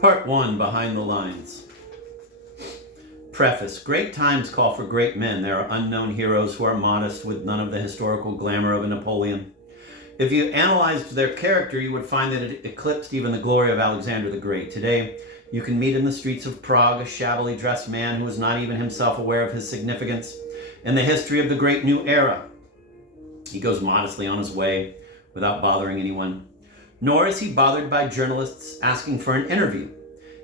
Part 1, Behind the Lines. Preface. Great times call for great men. There are unknown heroes who are modest with none of the historical glamour of a Napoleon. If you analyzed their character, you would find that it eclipsed even the glory of Alexander the Great. Today, you can meet in the streets of Prague a shabbily dressed man who is not even himself aware of his significance in the history of the great new era. He goes modestly on his way without bothering anyone. Nor is he bothered by journalists asking for an interview.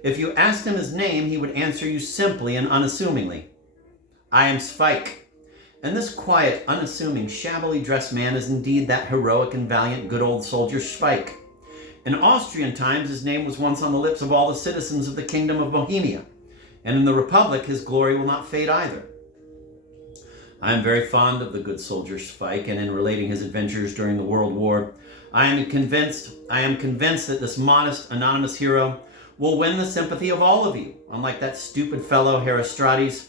If you asked him his name, he would answer you simply and unassumingly. I am Sweik. And this quiet, unassuming, shabbily dressed man is indeed that heroic and valiant good old soldier Sweik. In Austrian times, his name was once on the lips of all the citizens of the Kingdom of Bohemia. And in the Republic, his glory will not fade either. I am very fond of the good soldier Sweik, and in relating his adventures during the World War, I am convinced that this modest, anonymous hero will win the sympathy of all of you. Unlike that stupid fellow Herostrates,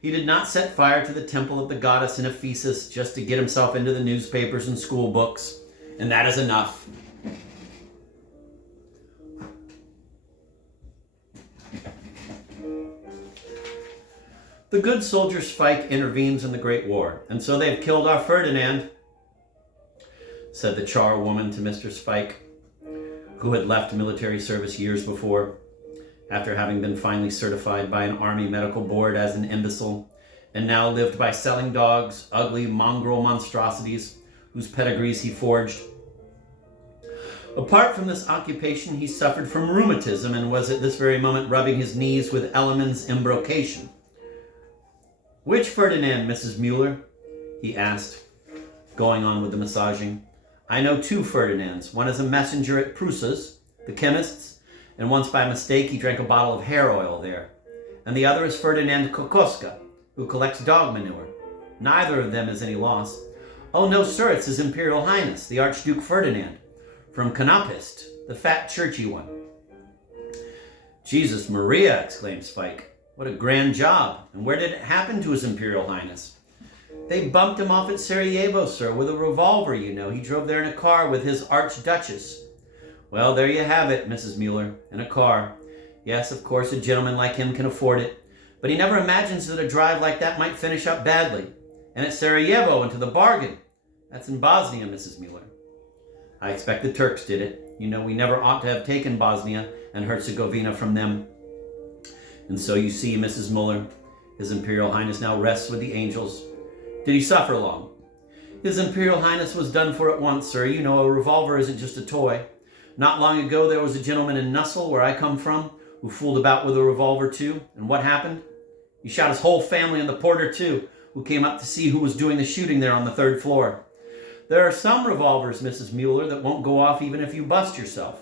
he did not set fire to the temple of the goddess in Ephesus just to get himself into the newspapers and school books, and that is enough. The good soldier Sweik intervenes in the Great War, and so they have killed our Ferdinand, said the charwoman to Mr. Sweik, who had left military service years before, after having been finally certified by an army medical board as an imbecile, and now lived by selling dogs, ugly mongrel monstrosities, whose pedigrees he forged. Apart from this occupation, he suffered from rheumatism and was at this very moment rubbing his knees with Elliman's embrocation. Which Ferdinand, Mrs. Mueller? He asked, going on with the massaging. I know two Ferdinands. One is a messenger at Prusa's, the chemist's, and once by mistake he drank a bottle of hair oil there. And the other is Ferdinand Kokoska, who collects dog manure. Neither of them is any loss. Oh no, sir, it's His Imperial Highness, the Archduke Ferdinand, from Kanapist, the fat churchy one. Jesus Maria, exclaimed Sweik. What a grand job. And where did it happen to His Imperial Highness? They bumped him off at Sarajevo, sir, with a revolver, you know. He drove there in a car with his Archduchess. Well, there you have it, Mrs. Mueller, in a car. Yes, of course, a gentleman like him can afford it. But he never imagines that a drive like that might finish up badly. And at Sarajevo, into the bargain. That's in Bosnia, Mrs. Mueller. I expect the Turks did it. You know, we never ought to have taken Bosnia and Herzegovina from them. And so you see, Mrs. Mueller, His Imperial Highness now rests with the angels. Did he suffer long? His Imperial Highness was done for at once, sir. You know, a revolver isn't just a toy. Not long ago, there was a gentleman in Nussel, where I come from, who fooled about with a revolver too. And what happened? He shot his whole family and the porter too, who came up to see who was doing the shooting there on the third floor. There are some revolvers, Mrs. Mueller, that won't go off even if you bust yourself.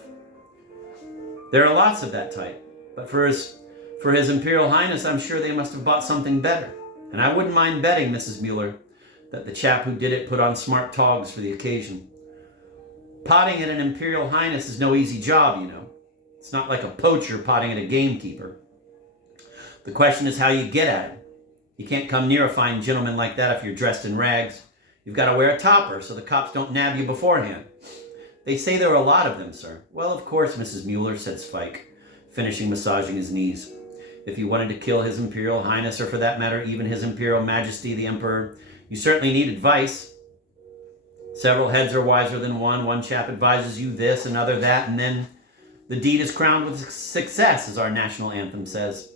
There are lots of that type. But for His Imperial Highness, I'm sure they must have bought something better. And I wouldn't mind betting, Mrs. Mueller, that the chap who did it put on smart togs for the occasion. Potting at an Imperial Highness is no easy job, you know. It's not like a poacher potting at a gamekeeper. The question is how you get at him. You can't come near a fine gentleman like that if you're dressed in rags. You've got to wear a topper so the cops don't nab you beforehand. They say there are a lot of them, sir. Well, of course, Mrs. Mueller, said Sweik, finishing massaging his knees. If you wanted to kill His Imperial Highness, or for that matter, even His Imperial Majesty the Emperor, you certainly need advice. Several heads are wiser than one. One chap advises you this, another that, and then the deed is crowned with success, as our national anthem says.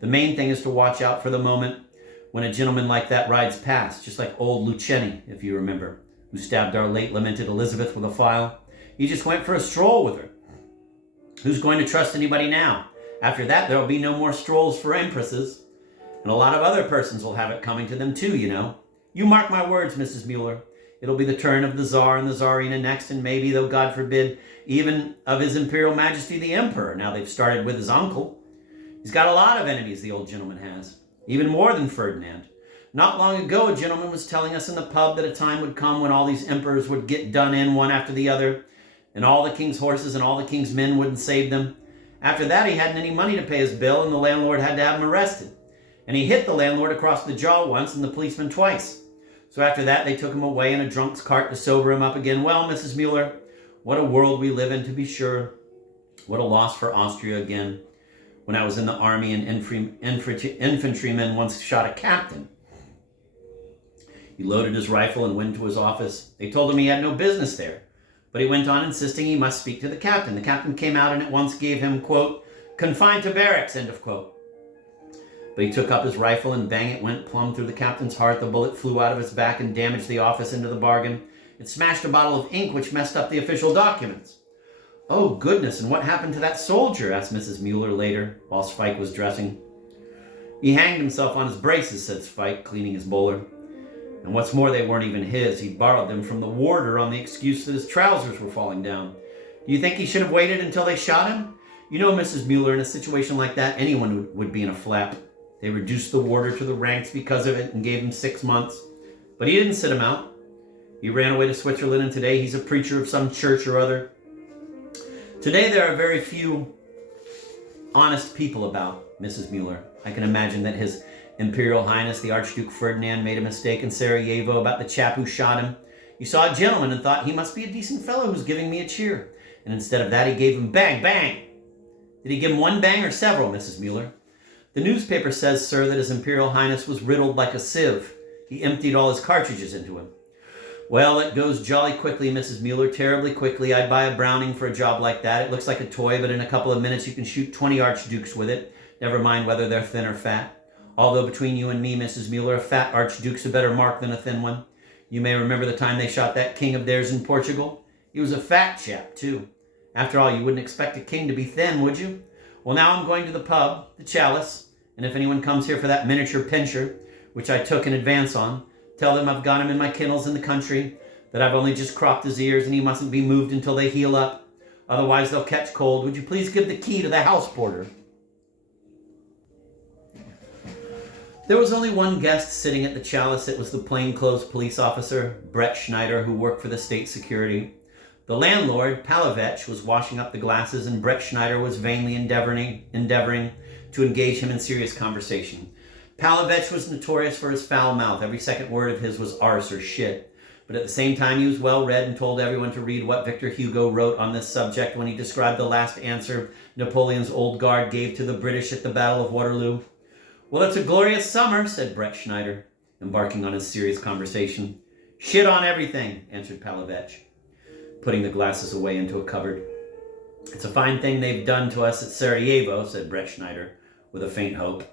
The main thing is to watch out for the moment when a gentleman like that rides past, just like old Luceni, if you remember, who stabbed our late lamented Elizabeth with a file. He just went for a stroll with her. Who's going to trust anybody now? After that, there will be no more strolls for empresses. And a lot of other persons will have it coming to them too, you know. You mark my words, Mrs. Mueller. It'll be the turn of the Tsar and the Tsarina next, and maybe, though God forbid, even of His Imperial Majesty the Emperor. Now they've started with his uncle. He's got a lot of enemies, the old gentleman has. Even more than Ferdinand. Not long ago, a gentleman was telling us in the pub that a time would come when all these emperors would get done in one after the other, and all the king's horses and all the king's men wouldn't save them. After that, he hadn't any money to pay his bill, and the landlord had to have him arrested. And he hit the landlord across the jaw once and the policeman twice. So after that, they took him away in a drunk's cart to sober him up again. Well, Mrs. Mueller, what a world we live in, to be sure. What a loss for Austria again. When I was in the army, an infantryman once shot a captain. He loaded his rifle and went to his office. They told him he had no business there, but he went on insisting he must speak to the captain. The captain came out and at once gave him, quote, "confined to barracks," end of quote. But he took up his rifle and bang, it went plumb through the captain's heart. The bullet flew out of his back and damaged the office into the bargain. It smashed a bottle of ink which messed up the official documents. "Oh, goodness, and what happened to that soldier?" asked Mrs. Mueller later, while Sweik was dressing. "He hanged himself on his braces," said Sweik, cleaning his bowler. "And what's more, they weren't even his. He borrowed them from the warder on the excuse that his trousers were falling down. Do you think he should have waited until they shot him? You know, Mrs. Mueller, in a situation like that, anyone would be in a flap. They reduced the warder to the ranks because of it and gave him 6 months. But he didn't sit him out. He ran away to Switzerland, and today he's a preacher of some church or other. Today there are very few honest people about, Mrs. Mueller. I can imagine that His Imperial Highness the Archduke Ferdinand made a mistake in Sarajevo about the chap who shot him. He saw a gentleman and thought, he must be a decent fellow who's giving me a cheer. And instead of that, he gave him bang, bang. Did he give him one bang or several, Mrs. Mueller? The newspaper says, sir, that His Imperial Highness was riddled like a sieve. He emptied all his cartridges into him. Well, it goes jolly quickly, Mrs. Mueller, terribly quickly. I'd buy a Browning for a job like that. It looks like a toy, but in a couple of minutes you can shoot 20 archdukes with it, never mind whether they're thin or fat. Although between you and me, Mrs. Mueller, a fat archduke's a better mark than a thin one. You may remember the time they shot that king of theirs in Portugal. He was a fat chap, too. After all, you wouldn't expect a king to be thin, would you? Well, now I'm going to the pub, the Chalice, and if anyone comes here for that miniature pincher, which I took in advance on, tell them I've got him in my kennels in the country, that I've only just cropped his ears and he mustn't be moved until they heal up. Otherwise they'll catch cold. Would you please give the key to the house porter? There was only one guest sitting at the Chalice. It was the plainclothes police officer, Brett Schneider, who worked for the state security. The landlord, Palovech, was washing up the glasses, and Brett Schneider was vainly endeavoring to engage him in serious conversation. Palovech was notorious for his foul mouth. Every second word of his was arse or shit. But at the same time, he was well read and told everyone to read what Victor Hugo wrote on this subject when he described the last answer Napoleon's old guard gave to the British at the Battle of Waterloo. Well, it's a glorious summer, said Brett Schneider, embarking on his serious conversation. Shit on everything, answered Palovech, putting the glasses away into a cupboard. It's a fine thing they've done to us at Sarajevo, said Brett Schneider, with a faint hope.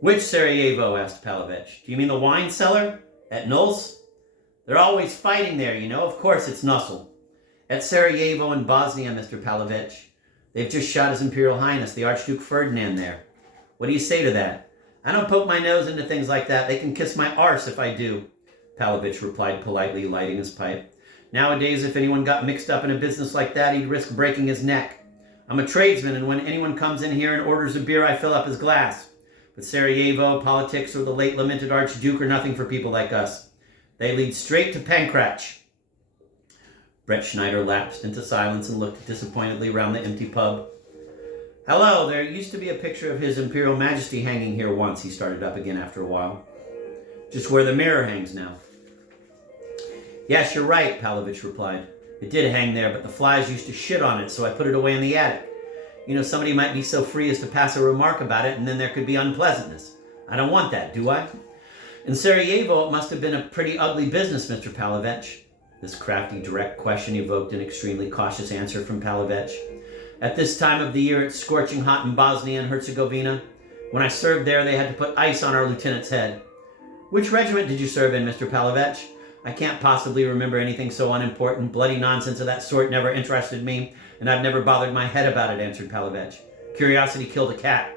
Which Sarajevo? Asked Palovech. Do you mean the wine cellar? At Nuls? They're always fighting there, you know. Of course it's Nussel. At Sarajevo in Bosnia, Mr. Palovech. They've just shot His Imperial Highness, the Archduke Ferdinand there. What do you say to that? I don't poke my nose into things like that. They can kiss my arse if I do, Palovech replied politely, lighting his pipe. Nowadays, if anyone got mixed up in a business like that, he'd risk breaking his neck. I'm a tradesman, and when anyone comes in here and orders a beer, I fill up his glass. But Sarajevo, politics, or the late lamented Archduke are nothing for people like us. They lead straight to Pankratch. Brett Schneider lapsed into silence and looked disappointedly round the empty pub. Hello, there used to be a picture of His Imperial Majesty hanging here once, he started up again after a while. Just where the mirror hangs now. Yes, you're right, Palovech replied. It did hang there, but the flies used to shit on it, so I put it away in the attic. You know, somebody might be so free as to pass a remark about it, and then there could be unpleasantness. I don't want that, do I? In Sarajevo, it must have been a pretty ugly business, Mr. Palovech. This crafty, direct question evoked an extremely cautious answer from Palovech. At this time of the year, it's scorching hot in Bosnia and Herzegovina. When I served there, they had to put ice on our lieutenant's head. Which regiment did you serve in, Mr. Palovech? I can't possibly remember anything so unimportant. Bloody nonsense of that sort never interested me, and I've never bothered my head about it, answered Palovech. Curiosity killed a cat.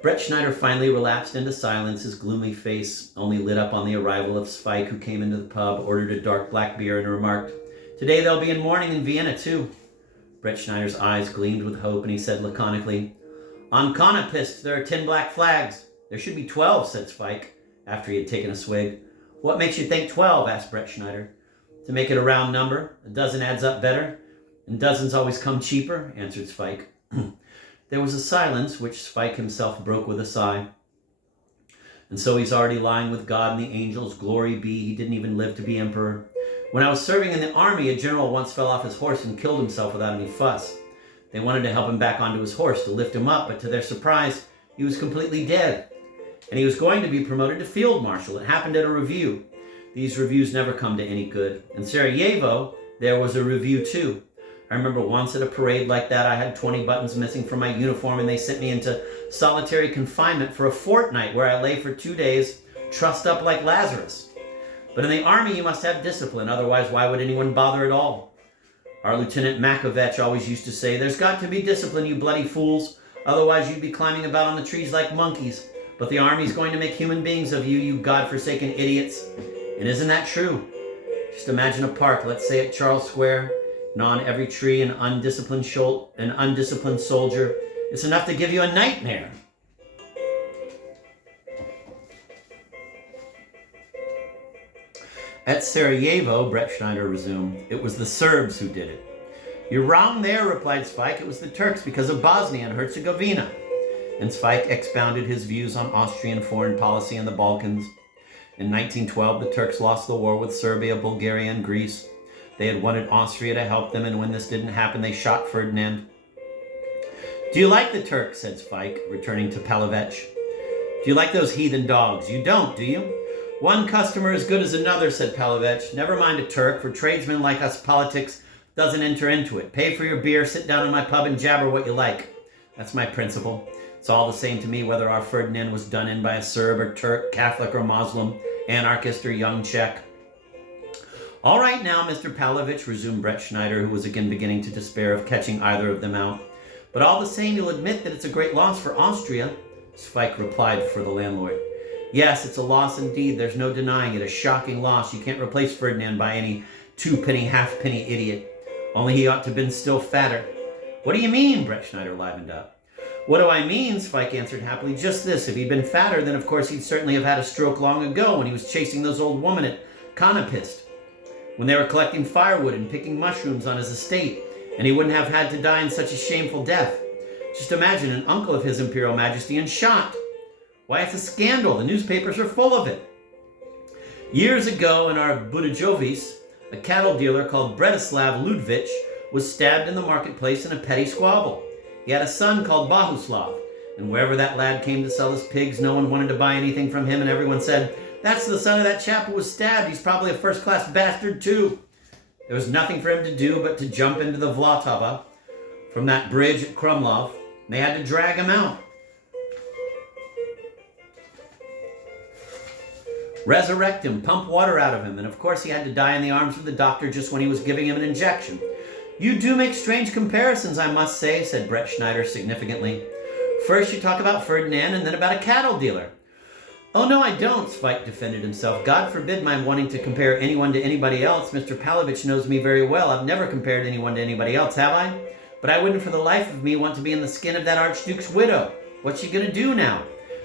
Brett Schneider finally relapsed into silence, his gloomy face only lit up on the arrival of Sweik, who came into the pub, ordered a dark black beer, and remarked, Today they'll be in mourning in Vienna, too. Brett Schneider's eyes gleamed with hope, and he said laconically, On Konopist, there are 10 black flags. There should be 12, said Sweik, after he had taken a swig. What makes you think 12? Asked Brett Schneider. To make it a round number. A dozen adds up better, and dozens always come cheaper, answered Sweik. There was a silence, which Sweik himself broke with a sigh. And so he's already lying with God and the angels. Glory be, he didn't even live to be emperor. When I was serving in the army, a general once fell off his horse and killed himself without any fuss. They wanted to help him back onto his horse to lift him up, but to their surprise, he was completely dead. And he was going to be promoted to field marshal. It happened at a review. These reviews never come to any good. In Sarajevo, there was a review too. I remember once at a parade like that, I had 20 buttons missing from my uniform, and they sent me into solitary confinement for a fortnight, where I lay for 2 days, trussed up like Lazarus. But in the army, you must have discipline. Otherwise, why would anyone bother at all? Our Lieutenant Makovech always used to say, "There's got to be discipline, you bloody fools. Otherwise, you'd be climbing about on the trees like monkeys. But the army's going to make human beings of you, you godforsaken idiots." And isn't that true? Just imagine a park, let's say at Charles Square, and on every tree an undisciplined soldier. It's enough to give you a nightmare. At Sarajevo, Brettschneider resumed, it was the Serbs who did it. "You're wrong there," replied Sweik. "It was the Turks because of Bosnia and Herzegovina." And Sweik expounded his views on Austrian foreign policy in the Balkans. In 1912, the Turks lost the war with Serbia, Bulgaria, and Greece. They had wanted Austria to help them, and when this didn't happen, they shot Ferdinand. "Do you like the Turks?" said Sweik, returning to Palovech. "Do you like those heathen dogs? You don't, do you?" "One customer as good as another," said Palovech. "Never mind a Turk. For tradesmen like us, politics doesn't enter into it. Pay for your beer, sit down in my pub, and jabber what you like. That's my principle. It's all the same to me whether our Ferdinand was done in by a Serb or Turk, Catholic or Muslim, anarchist or young Czech." "All right now, Mr. Palovich," resumed Brettschneider, who was again beginning to despair of catching either of them out. "But all the same, you'll admit that it's a great loss for Austria." Sweik replied for the landlord. "Yes, it's a loss indeed. There's no denying it. A shocking loss. You can't replace Ferdinand by any two-penny, half-penny idiot. Only he ought to have been still fatter." "What do you mean?" Brettschneider livened up. "What do I mean?" Sweik answered happily. "Just this. If he'd been fatter, then of course he'd certainly have had a stroke long ago when he was chasing those old women at Konopist, when they were collecting firewood and picking mushrooms on his estate, and he wouldn't have had to die in such a shameful death. Just imagine an uncle of His Imperial Majesty and shot. Why, it's a scandal. The newspapers are full of it. Years ago in our Budajovice, a cattle dealer called Bretislav Ludvich was stabbed in the marketplace in a petty squabble. He had a son called Bohuslav, and wherever that lad came to sell his pigs, no one wanted to buy anything from him, and everyone said, 'That's the son of that chap who was stabbed. He's probably a first-class bastard, too.' There was nothing for him to do but to jump into the Vltava from that bridge at Krumlov, and they had to drag him out. Resurrect him, pump water out of him, and of course he had to die in the arms of the doctor just when he was giving him an injection." "You do make strange comparisons, I must say," said Brettschneider significantly. "First you talk about Ferdinand and then about a cattle dealer." "Oh, no, I don't," Sweik defended himself. "God forbid my wanting to compare anyone to anybody else. Mr. Palovich knows me very well. I've never compared anyone to anybody else, have I? But I wouldn't for the life of me want to be in the skin of that Archduke's widow. What's she going to do now?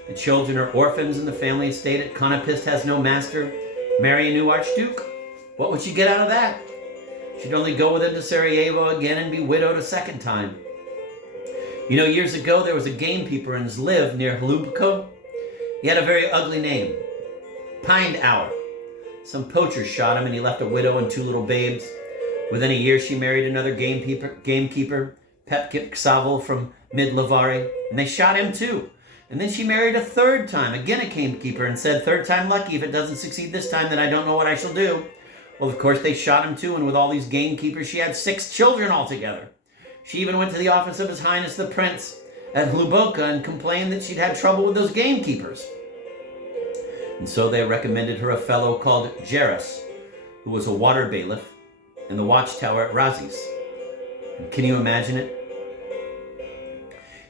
The children are orphans and the family estate at Konopist has no master. Marry a new Archduke? What would she get out of that? She'd only go with him to Sarajevo again and be widowed a second time. You know, years ago there was a gamekeeper in Zliv near Hlubko. He had a very ugly name. Pine Hour. Some poachers shot him and he left a widow and 2 little babes. Within a year she married another gamekeeper, Petke Ksavel from Mid-Lavari, and they shot him too. And then she married a 3rd time, again a gamekeeper, and said, "Third time lucky. If it doesn't succeed this time, then I don't know what I shall do." Well, of course, they shot him too, and with all these gamekeepers, she had 6 children altogether. She even went to the office of His Highness the Prince at Hluboka and complained that she'd had trouble with those gamekeepers. And so they recommended her a fellow called Jairus, who was a water bailiff in the watchtower at Razis. And can you imagine it?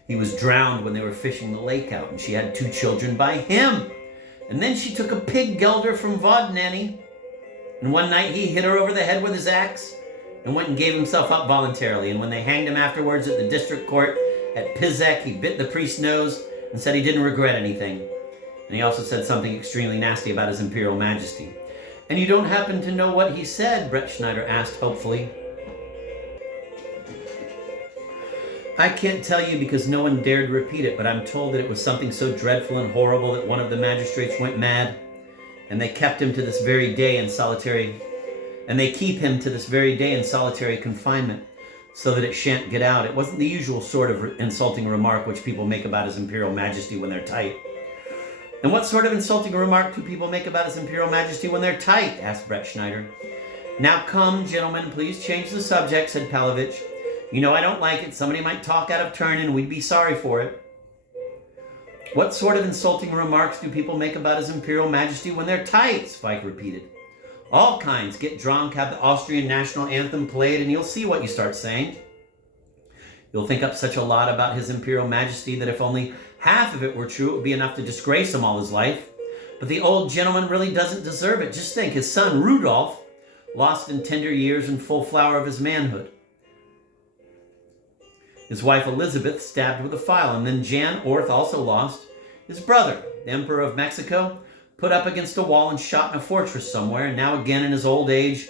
He was drowned when they were fishing the lake out, and she had 2 children by him. And then she took a pig gelder from Vodnany, and one night he hit her over the head with his axe and went and gave himself up voluntarily. And when they hanged him afterwards at the district court at Pizek, he bit the priest's nose and said he didn't regret anything. And he also said something extremely nasty about His Imperial Majesty. "And you don't happen to know what he said?" Brettschneider asked hopefully. "I can't tell you because no one dared repeat it, but I'm told that it was something so dreadful and horrible that one of the magistrates went mad, and they kept him to this very day in solitary and they keep him to this very day in solitary confinement so that it shan't get out. It wasn't the usual sort of insulting remark which people make about His Imperial Majesty when they're tight. And what sort of insulting remark do people make about His Imperial Majesty when they're tight? Asked Brett Schneider. Now come, gentlemen, please change the subject, said Palovich. You know I don't like it. Somebody might talk out of turn and we'd be sorry for it. What sort of insulting remarks do people make about His Imperial Majesty when they're tight? Sweik repeated. All kinds. Get drunk, have the Austrian national anthem played, and you'll see what you start saying. You'll think up such a lot about His Imperial Majesty that if only half of it were true, it would be enough to disgrace him all his life. But the old gentleman really doesn't deserve it. Just think, his son Rudolph, lost in tender years and full flower of his manhood. His wife Elizabeth stabbed with a file, and then Jan Orth also lost. His brother, the Emperor of Mexico, put up against a wall and shot in a fortress somewhere, and now again in his old age,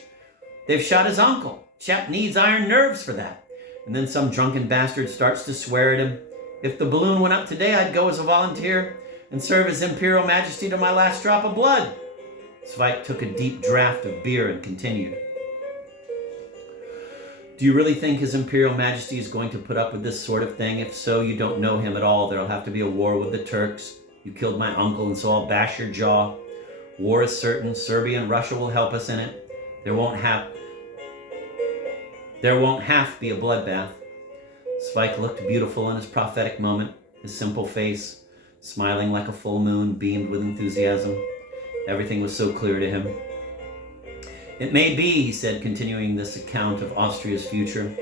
they've shot his uncle. Chap needs iron nerves for that. And then some drunken bastard starts to swear at him. If the balloon went up today, I'd go as a volunteer and serve His Imperial Majesty to my last drop of blood. Sweik took a deep draught of beer and continued. Do you really think His Imperial Majesty is going to put up with this sort of thing? If so, you don't know him at all. There'll have to be a war with the Turks. You killed my uncle, and so I'll bash your jaw. War is certain. Serbia and Russia will help us in it. There won't have to be a bloodbath. Sweik looked beautiful in his prophetic moment. His simple face, smiling like a full moon, beamed with enthusiasm. Everything was so clear to him. It may be, he said, continuing this account of Austria's future,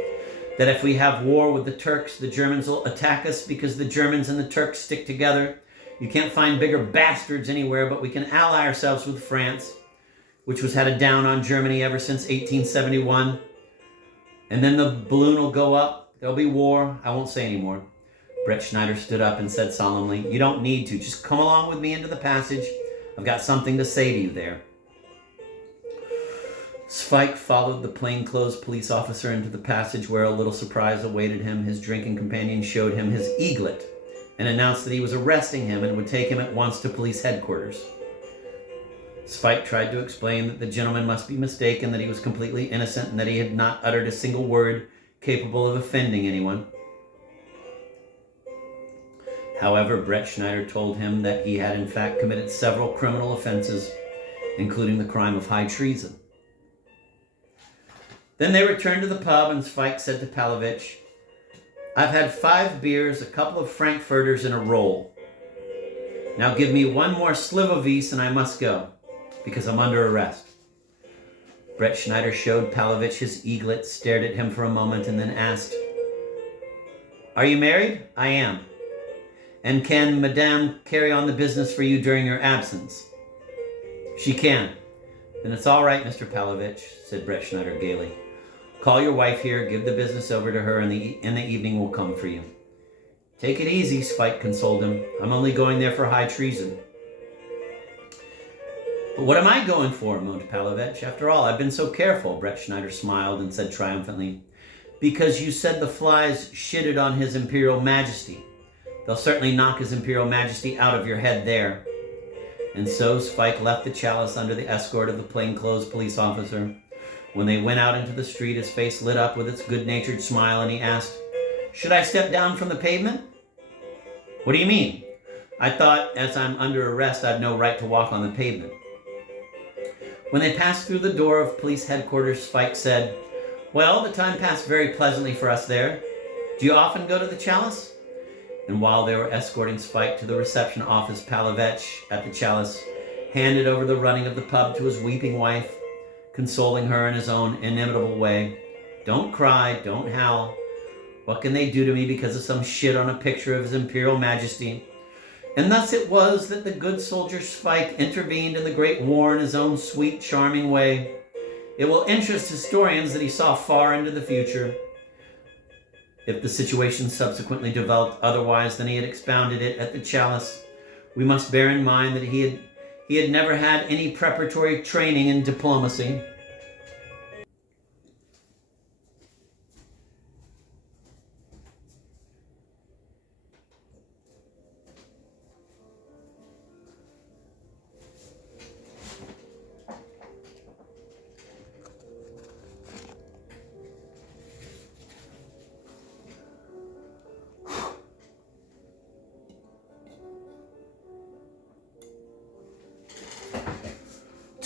that if we have war with the Turks, the Germans will attack us because the Germans and the Turks stick together. You can't find bigger bastards anywhere, but we can ally ourselves with France, which was had a down on Germany ever since 1871. And then the balloon will go up. There'll be war. I won't say any more. Brett Schneider stood up and said solemnly, you don't need to. Just come along with me into the passage. I've got something to say to you there. Sweik followed the plainclothes police officer into the passage where a little surprise awaited him. His drinking companion showed him his eaglet and announced that he was arresting him and would take him at once to police headquarters. Sweik tried to explain that the gentleman must be mistaken, that he was completely innocent, and that he had not uttered a single word capable of offending anyone. However, Brett Schneider told him that he had in fact committed several criminal offenses, including the crime of high treason. Then they returned to the pub, and Sweik said to Palovich, I've had 5 beers, a couple of frankfurters, and a roll. Now give me one more slivovise and I must go, because I'm under arrest. Brett Schneider showed Palovich his eaglet, stared at him for a moment, and then asked, Are you married? I am. And can Madame carry on the business for you during your absence? She can. Then it's all right, Mr. Palovich, said Brett Schneider gaily. Call your wife here, give the business over to her, and in the evening we'll come for you. Take it easy, Sweik consoled him. I'm only going there for high treason. But what am I going for, moaned Palovich. After all, I've been so careful. Brett Schneider smiled and said triumphantly, Because you said the flies shitted on His Imperial Majesty. They'll certainly knock His Imperial Majesty out of your head there. And so Sweik left the chalice under the escort of the plainclothes police officer. When they went out into the street, his face lit up with its good-natured smile, and he asked, Should I step down from the pavement? What do you mean? I thought, as I'm under arrest, I've no right to walk on the pavement. When they passed through the door of police headquarters, Sweik said, Well, the time passed very pleasantly for us there. Do you often go to the chalice? And while they were escorting Sweik to the reception office, Palovich, at the chalice, handed over the running of the pub to his weeping wife, consoling her in his own inimitable way. Don't cry, don't howl. What can they do to me because of some shit on a picture of His Imperial Majesty? And thus it was that the good soldier Sweik intervened in the great war in his own sweet, charming way. It will interest historians that he saw far into the future. If the situation subsequently developed otherwise than he had expounded it at the chalice, we must bear in mind that he had never had any preparatory training in diplomacy.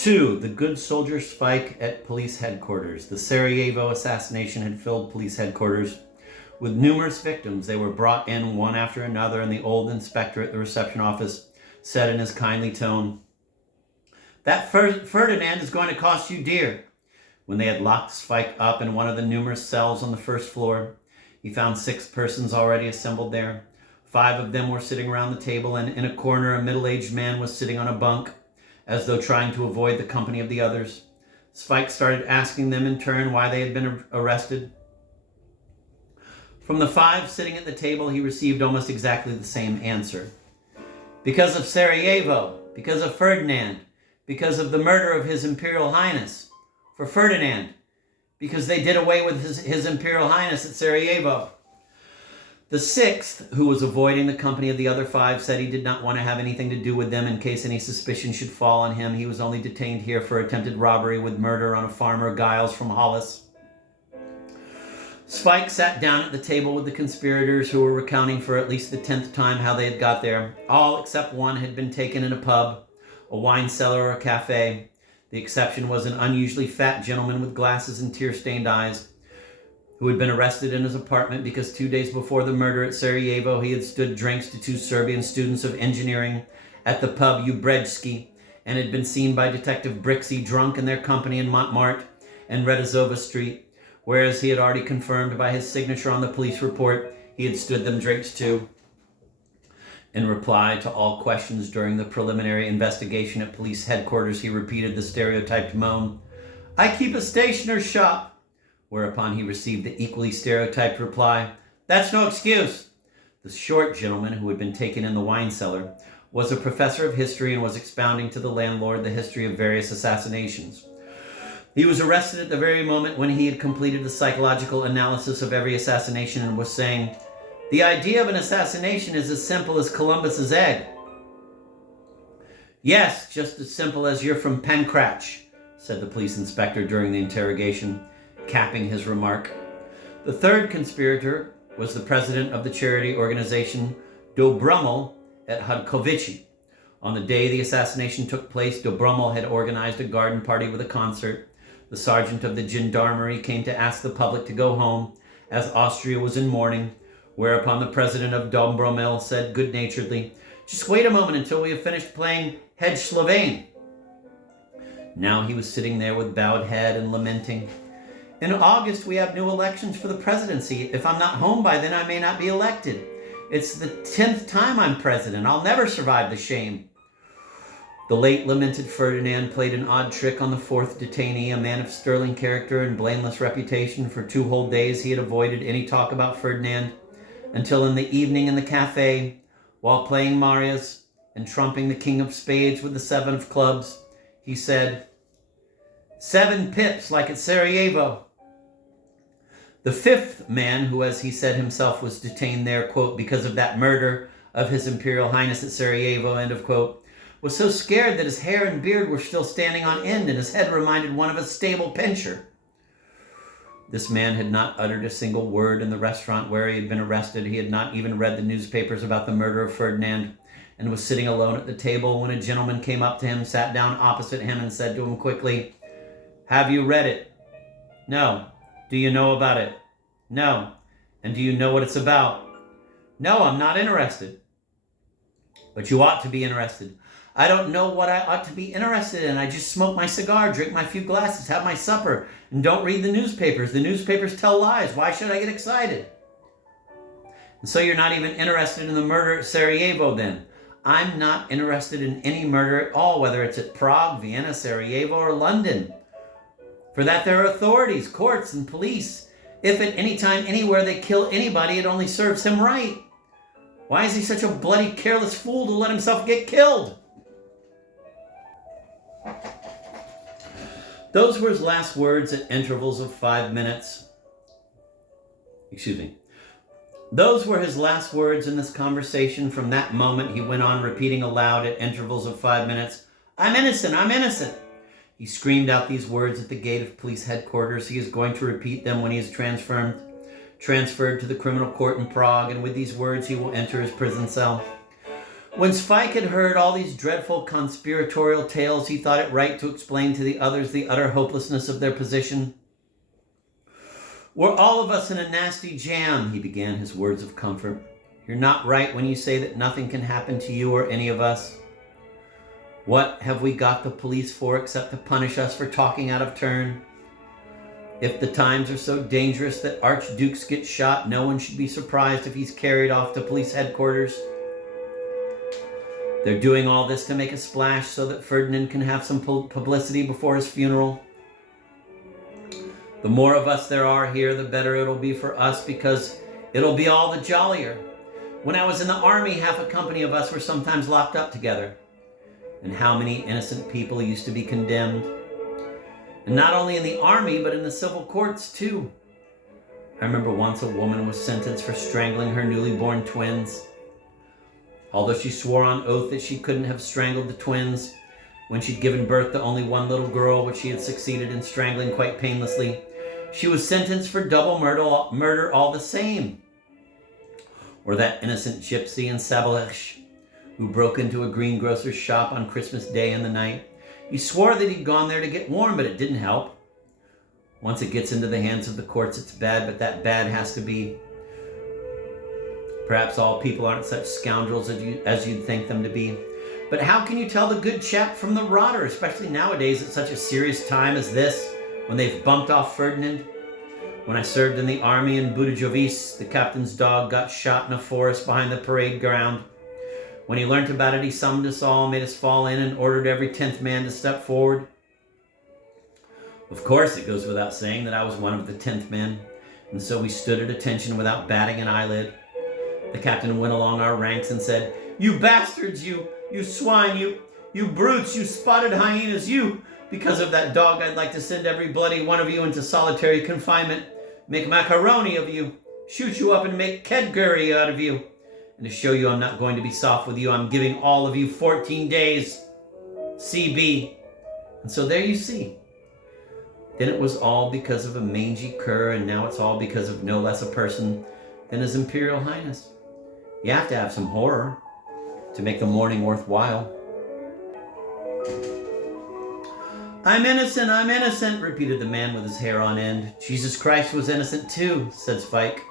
2. The good soldier Sweik at police headquarters. The Sarajevo assassination had filled police headquarters with numerous victims. They were brought in one after another, and the old inspector at the reception office said in his kindly tone, "That Ferdinand is going to cost you dear." When they had locked Sweik up in one of the numerous cells on the first floor, he found 6 persons already assembled there. 5 of them were sitting around the table, and in a corner a middle-aged man was sitting on a bunk, as though trying to avoid the company of the others. Sweik started asking them in turn why they had been arrested. From the 5 sitting at the table, he received almost exactly the same answer. Because of Sarajevo, because of Ferdinand, because of the murder of His Imperial Highness. For Ferdinand, because they did away with His Imperial Highness at Sarajevo. The 6th, who was avoiding the company of the other 5, said he did not want to have anything to do with them in case any suspicion should fall on him. He was only detained here for attempted robbery with murder on a farmer, Giles from Hollis. Sweik sat down at the table with the conspirators, who were recounting for at least the 10th time how they had got there. All except one had been taken in a pub, a wine cellar, or a cafe. The exception was an unusually fat gentleman with glasses and tear-stained eyes, who had been arrested in his apartment because 2 days before the murder at Sarajevo, he had stood drinks to 2 Serbian students of engineering at the pub Ubrejski, and had been seen by Detective Brixey drunk in their company in Montmartre and Redizova Street, whereas he had already confirmed by his signature on the police report he had stood them drinks too. In reply to all questions during the preliminary investigation at police headquarters, he repeated the stereotyped moan, "I keep a stationer's shop," whereupon he received the equally stereotyped reply, "That's no excuse." The short gentleman, who had been taken in the wine cellar, was a professor of history and was expounding to the landlord the history of various assassinations. He was arrested at the very moment when he had completed the psychological analysis of every assassination and was saying, "The idea of an assassination is as simple as Columbus's egg." "Yes, just as simple as you're from Pankratch," said the police inspector during the interrogation, capping his remark. The 3rd conspirator was the president of the charity organization Dobrummel at Hodkovici. On the day the assassination took place, Dobrummel had organized a garden party with a concert. The sergeant of the gendarmerie came to ask the public to go home, as Austria was in mourning, whereupon the president of Dobrummel said good-naturedly, "Just wait a moment until we have finished playing Hedge Slovene." Now he was sitting there with bowed head and lamenting, "In August, we have new elections for the presidency. If I'm not home by then, I may not be elected. It's the 10th time I'm president. I'll never survive the shame." The late lamented Ferdinand played an odd trick on the 4th detainee, a man of sterling character and blameless reputation. For 2 whole days, he had avoided any talk about Ferdinand, until in the evening in the cafe, while playing Marius and trumping the king of spades with the 7 of clubs, he said, "7 pips like at Sarajevo." The 5th man, who, as he said himself, was detained there, quote, "because of that murder of His Imperial Highness at Sarajevo," end of quote, was so scared that his hair and beard were still standing on end and his head reminded one of a stable pincher. This man had not uttered a single word in the restaurant where he had been arrested. He had not even read the newspapers about the murder of Ferdinand, and was sitting alone at the table when a gentleman came up to him, sat down opposite him, and said to him quickly, "Have you read it?" "No." "Do you know about it?" "No." "And do you know what it's about?" "No, I'm not interested." "But you ought to be interested." "I don't know what I ought to be interested in. I just smoke my cigar, drink my few glasses, have my supper, and don't read the newspapers. The newspapers tell lies. Why should I get excited?" "And so you're not even interested in the murder at Sarajevo then?" "I'm not interested in any murder at all, whether it's at Prague, Vienna, Sarajevo, or London. For that there are authorities, courts, and police. If at any time, anywhere, they kill anybody, it only serves him right. Why is he such a bloody careless fool to let himself get killed?" Those were his last words at intervals of 5 minutes. Those were his last words in this conversation. From that moment, he went on repeating aloud at intervals of 5 minutes, "I'm innocent, I'm innocent." He screamed out these words at the gate of police headquarters. He is going to repeat them when he is transferred to the criminal court in Prague, and with these words he will enter his prison cell. When Sweik had heard all these dreadful conspiratorial tales, he thought it right to explain to the others the utter hopelessness of their position. "We're all of us in a nasty jam," he began his words of comfort. "You're not right when you say that nothing can happen to you or any of us. What have we got the police for except to punish us for talking out of turn? If the times are so dangerous that archdukes get shot, no one should be surprised if he's carried off to police headquarters. They're doing all this to make a splash so that Ferdinand can have some publicity before his funeral. The more of us there are here, the better it'll be for us, because it'll be all the jollier. When I was in the army, half a company of us were sometimes locked up together. And how many innocent people used to be condemned. And not only in the army, but in the civil courts too. I remember once a woman was sentenced for strangling her newly born twins. Although she swore on oath that she couldn't have strangled the twins when she'd given birth to only one little girl, which she had succeeded in strangling quite painlessly, she was sentenced for double murder all the same. Or that innocent gypsy in Sabalech, who broke into a greengrocer's shop on Christmas Day in the night. He swore that he'd gone there to get warm, but it didn't help. Once it gets into the hands of the courts, it's bad, but that bad has to be. Perhaps all people aren't such scoundrels as you'd think them to be. But how can you tell the good chap from the rotter, especially nowadays at such a serious time as this, when they've bumped off Ferdinand? When I served in the army in Budajovice, the captain's dog got shot in a forest behind the parade ground. When he learnt about it, he summoned us all, made us fall in, and ordered every 10th man to step forward. Of course, it goes without saying that I was one of the 10th men, and so we stood at attention without batting an eyelid. The captain went along our ranks and said, "You bastards, you swine, you brutes, you spotted hyenas, you! Because of that dog, I'd like to send every bloody one of you into solitary confinement, make macaroni of you, shoot you up and make kedgurry out of you. And to show you I'm not going to be soft with you, I'm giving all of you 14 days. CB. And so there you see. Then it was all because of a mangy cur, and now it's all because of no less a person than His Imperial Highness. You have to have some horror to make the mourning worthwhile." I'm innocent, repeated the man with his hair on end. "Jesus Christ was innocent too," said Sweik.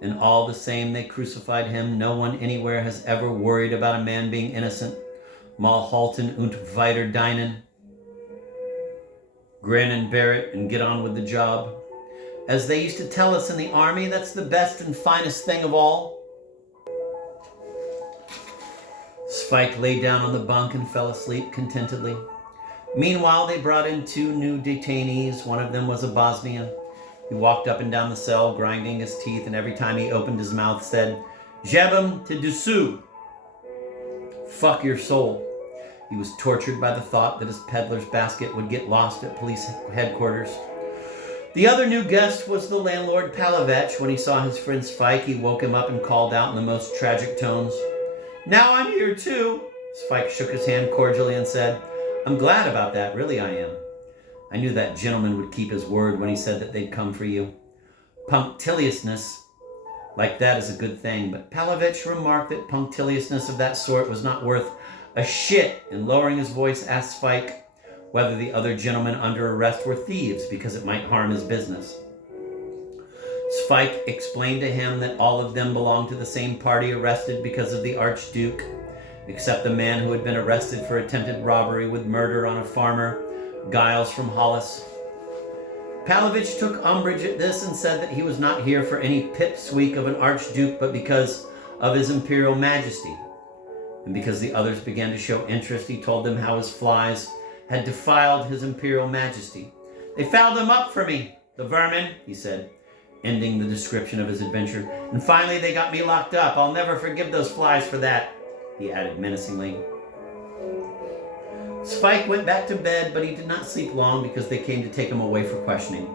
"And all the same they crucified him. No one anywhere has ever worried about a man being innocent. Mal halten und weiter dienen. Grin and bear it and get on with the job. As they used to tell us in the army, that's the best and finest thing of all." Sweik lay down on the bunk and fell asleep contentedly. Meanwhile, they brought in 2 new detainees. One of them was a Bosnian. He walked up and down the cell, grinding his teeth, and every time he opened his mouth said, "Jebem te dusu." Fuck your soul. He was tortured by the thought that his peddler's basket would get lost at police headquarters. The other new guest was the landlord Palavech. When he saw his friend Sweik, he woke him up and called out in the most tragic tones, "Now I'm here too." Sweik shook his hand cordially and said, "I'm glad about that, really I am. I knew that gentleman would keep his word when he said that they'd come for you. Punctiliousness like that is a good thing, but Palavech remarked that punctiliousness of that sort was not worth a shit, and lowering his voice asked Sweik whether the other gentlemen under arrest were thieves because it might harm his business. Sweik explained to him that all of them belonged to the same party arrested because of the Archduke, except the man who had been arrested for attempted robbery with murder on a farmer, Giles from Hollis. Palavich took umbrage at this and said that he was not here for any pipsqueak of an Archduke, but because of His Imperial Majesty. And because the others began to show interest, he told them how his flies had defiled His Imperial Majesty. "They fouled him up for me, the vermin," he said, ending the description of his adventure. "And finally they got me locked up. I'll never forgive those flies for that," he added menacingly. Sweik went back to bed, but he did not sleep long because they came to take him away for questioning.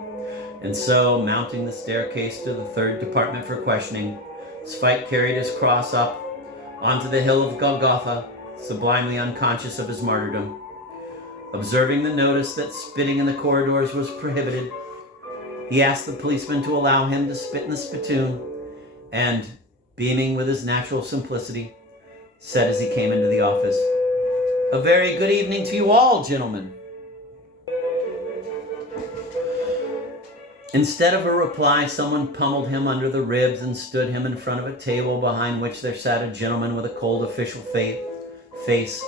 And so, mounting the staircase to the 3rd department for questioning, Sweik carried his cross up onto the hill of Golgotha, sublimely unconscious of his martyrdom. Observing the notice that spitting in the corridors was prohibited, he asked the policeman to allow him to spit in the spittoon, and, beaming with his natural simplicity, said as he came into the office. "A very good evening to you all, gentlemen." Instead of a reply, someone pummeled him under the ribs and stood him in front of a table behind which there sat a gentleman with a cold official face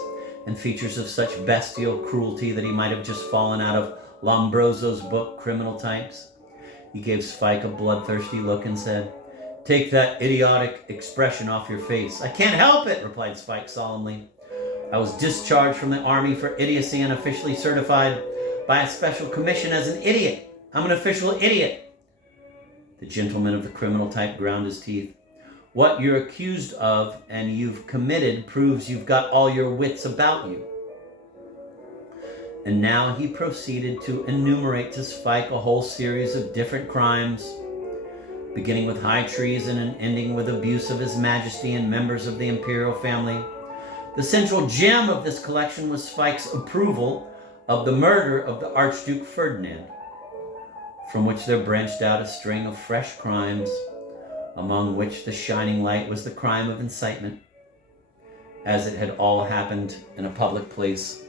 and features of such bestial cruelty that he might have just fallen out of Lombroso's book, Criminal Types. He gave Sweik a bloodthirsty look and said, "Take that idiotic expression off your face." "I can't help it," replied Sweik solemnly. "I was discharged from the army for idiocy and officially certified by a special commission as an idiot. I'm an official idiot." The gentleman of the criminal type ground his teeth. "What you're accused of and you've committed proves you've got all your wits about you." And now he proceeded to enumerate to Sweik a whole series of different crimes, beginning with high treason and ending with abuse of His Majesty and members of the imperial family. The central gem of this collection was Sweik's approval of the murder of the Archduke Ferdinand, from which there branched out a string of fresh crimes, among which the shining light was the crime of incitement, as it had all happened in a public place